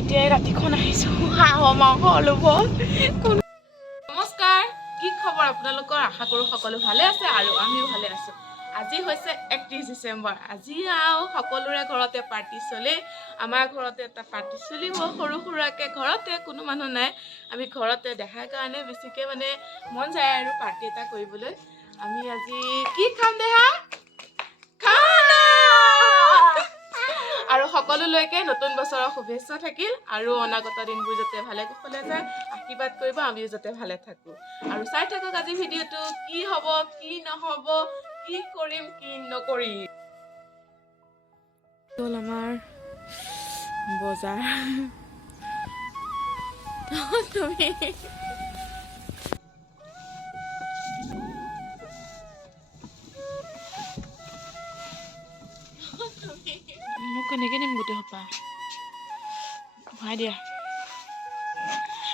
এতিয়া ৰাতিখন আহিছোঁ হাঁহ মাংস অলপ নমস্কাৰ কি খবৰ আপোনালোকৰ আশা কৰোঁ সকলো ভালে আছে আৰু আমিও ভালে আছোঁ আজি হৈছে একত্ৰিছ ডিচেম্বৰ আজি আৰু সকলোৰে ঘৰতে পাৰ্টি চলেই আমাৰ ঘৰতে এটা পাৰ্টি চলিব সৰু সুৰাকৈ ঘৰতে কোনো মানুহ নাই আমি ঘৰতে দেখাৰ কাৰণে বেছিকৈ মানে মন যায় আৰু পাৰ্টি এটা কৰিবলৈ আমি আজি কি খাম দেহা সকলোলৈকে নতুন বছৰৰ শুভেচ্ছা থাকিল আৰু অনাগত দিনবোৰ যাতে ভালে কুশলে যায় আশীৰ্বাদ কৰিব আমিও যাতে ভালে থাকোঁ আৰু চাই থাকক আজি ভিডিঅ'টো কি হ'ব কি নহ'ব কি কৰিম কি নকৰিম হ'ল আমাৰ বজাৰ তুমি মোক সোপা দিয়া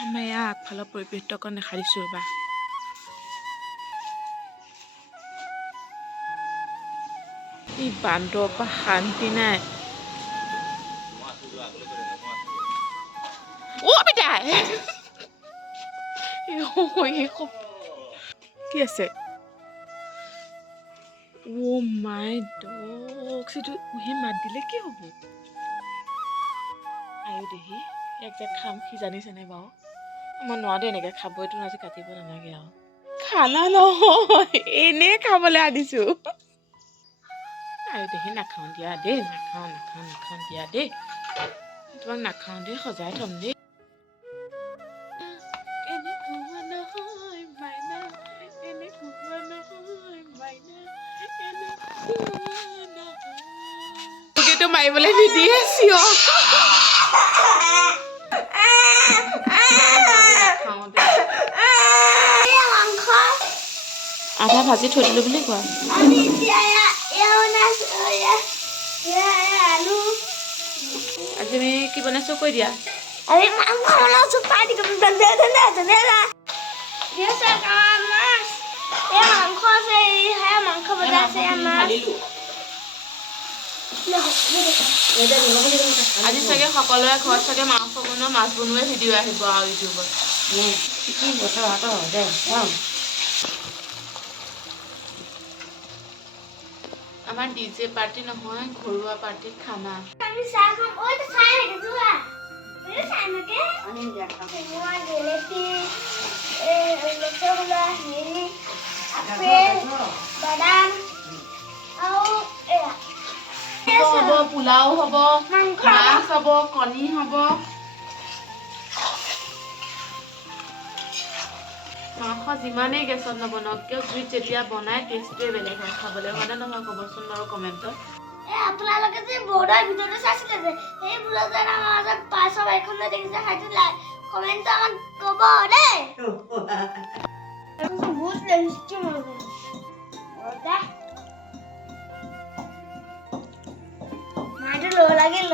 আমাৰ আগফালৰ পৰিৱেশটো অকণ দেখা ৰ'বা এই বান্দৰ পৰা শান্তি নাই কি আছে ও মাই ডক্স উহি মাত দিলে কি হ'ব দেহি ইয়াক যে খাম সি জানিছেনে বাৰু মই নোৱাৰোঁ এনেকৈ খাবইতো আজি কাটিব নালাগে আৰু খানা নহয় এনেই খাবলৈ আনিছো আৰু দেহি নাখাওঁ দিয়া দেই নাখাওঁ নাখাওঁ নাখাওঁ দিয়া দেই তোমাক নাখাওঁ দেই সজাই থ'ম দেই মাৰিবলৈ নিদিয়ে চিঞৰ আধা ভাজি থৈ দিলোঁ বুলি কোৱা আজি আমি কি বনাইছো কৈ দিয়া মাংস মাংস মাংস আছে আছে আজি চাগে সকলোৰে ঘৰত চাগে মাংস বনোৱা মাছ বনোৱা ভিডিঅ' আহিব আৰু ইউটিউবত কি বছৰ দে আমাৰ ডি জে পাৰ্টি নহয় ঘৰুৱা পাৰ্টি খানা বাদাম হব পোলাও হব মাছ হব কণী হব মাংস যিমানেই গেছত নবনাওক কিয় জুইত যেতিয়া বনাই টেষ্টটোৱে বেলেগ হয় খাবলৈ হয় নে নহয় ক'বচোন বাৰু কমেণ্টত আপোনালোকে যে বৰ্ডৰ ভিডিঅ'টো চাইছিলে যে সেই বোলে যেন আমাৰ যে পাঁচশ বাইকখনে দেখিছে সেইটো লাই কমেণ্টটো আমাক ক'ব দেই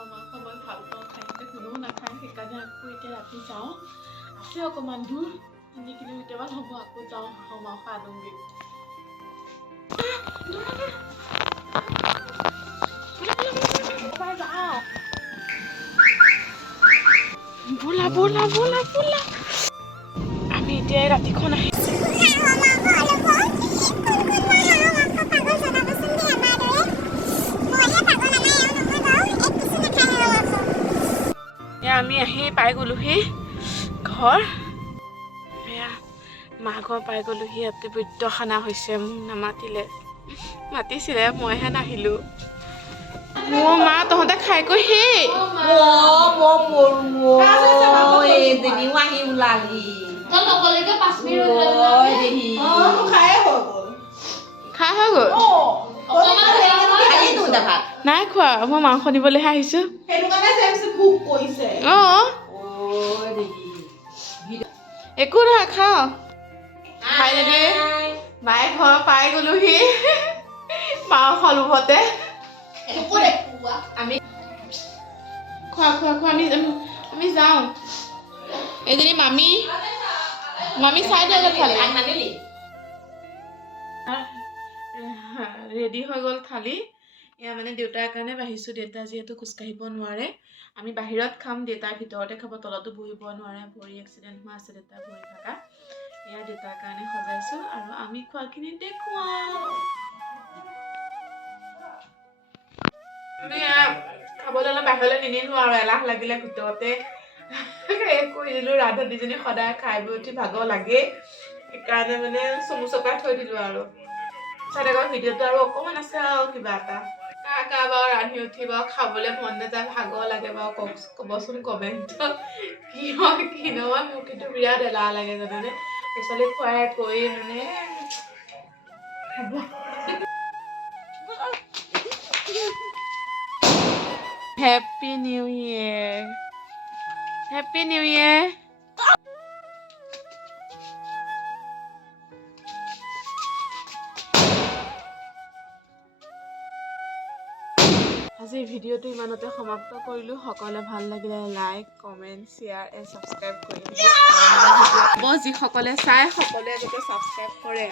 sama aku mau tahu kalau kayak itu dulu nah kan kayaknya aku itu lagi jauh asli aku mandu ini kini udah mas sama aku tahu sama aku adung gitu Bola, bola, bola, bola. আমি এতিয়া ৰাতিখন আহিছোঁ আমি আহি পাই গ'লোহি ঘৰ বেয়া মা ঘৰ পাই গ'লোহি ইয়াতে বৃদ্ধ খানা হৈছে মোক নামাতিলে মাতিছিলে মইহে নাহিলোঁ মোৰ মা তহঁতে খাই কৈ সেই আহি ওলালি খাই হৈ গ'ল নাই খোৱা মই মাংস দিবলৈহে আহিছো অ একো নহয় খাওঁ খাই মায়ে ঘৰ পাই গ'লোহি মাংস লোভতে খোৱা খোৱা খোৱা আমি আমি যাওঁ এজনী মামী মামী চাই দিয়ে ৰেডি হৈ গ'ল থালি এয়া মানে দেউতাৰ কাৰণে বাঢ়িছোঁ দেউতা যিহেতু খোজকাঢ়িব নোৱাৰে আমি বাহিৰত খাম দেউতাৰ ভিতৰতে খাব তলতো বহিব নোৱাৰে ভৰি এক্সিডেণ্ট হোৱা আছে দেউতা ভৰি থকা এয়া দেউতাৰ কাৰণে সজাইছোঁ আৰু আমি খোৱাখিনি দেখুৱাওঁ খাবলৈ অলপ বাহিৰলৈ নিনিলোঁ আৰু এলাহ লাগিলে ভিতৰতে কৰি দিলোঁ ৰান্ধন দুজনী সদায় খাই বৈ উঠি ভাগ লাগেই সেইকাৰণে মানে চমু চকাই থৈ দিলোঁ আৰু চাই থাকক ভিডিঅ'টো আৰু অকণমান আছে আৰু কিবা এটা কাৰ বাৰু ৰান্ধি উঠি বাৰু খাবলৈ মন নাযায় ভাগৰ লাগে বাৰু কওক ক'বচোন কমেণ্ট কিয় কি নহয় মোক কিন্তু বিৰাট এলাহ লাগে জানানে ল'ৰা খুৱাই কৰি মানে happy new year happy new year আজিৰ ভিডিঅ'টো ইমানতে সমাপ্ত কৰিলোঁ সকলোৱে ভাল লাগিলে like comment share and subscribe কৰি হ'ব যিসকলে চাই সকলোৱে যদি ছাবস্ক্ৰাইব কৰে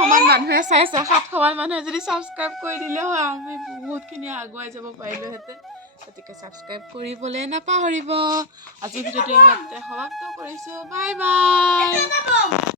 সমান মানুহে চাইছে সাত সমান মানুহে যদি ছাবস্ক্ৰাইব কৰি দিলে হয় আমি বহুতখিনি আগুৱাই যাব পাৰিলোহেঁতেন গতিকে ছাবস্ক্ৰাইব কৰিবলৈ নাপাহৰিব আজিৰ ভিডিঅ'টো ইমানতে সমাপ্ত কৰিছোঁ বাই বাই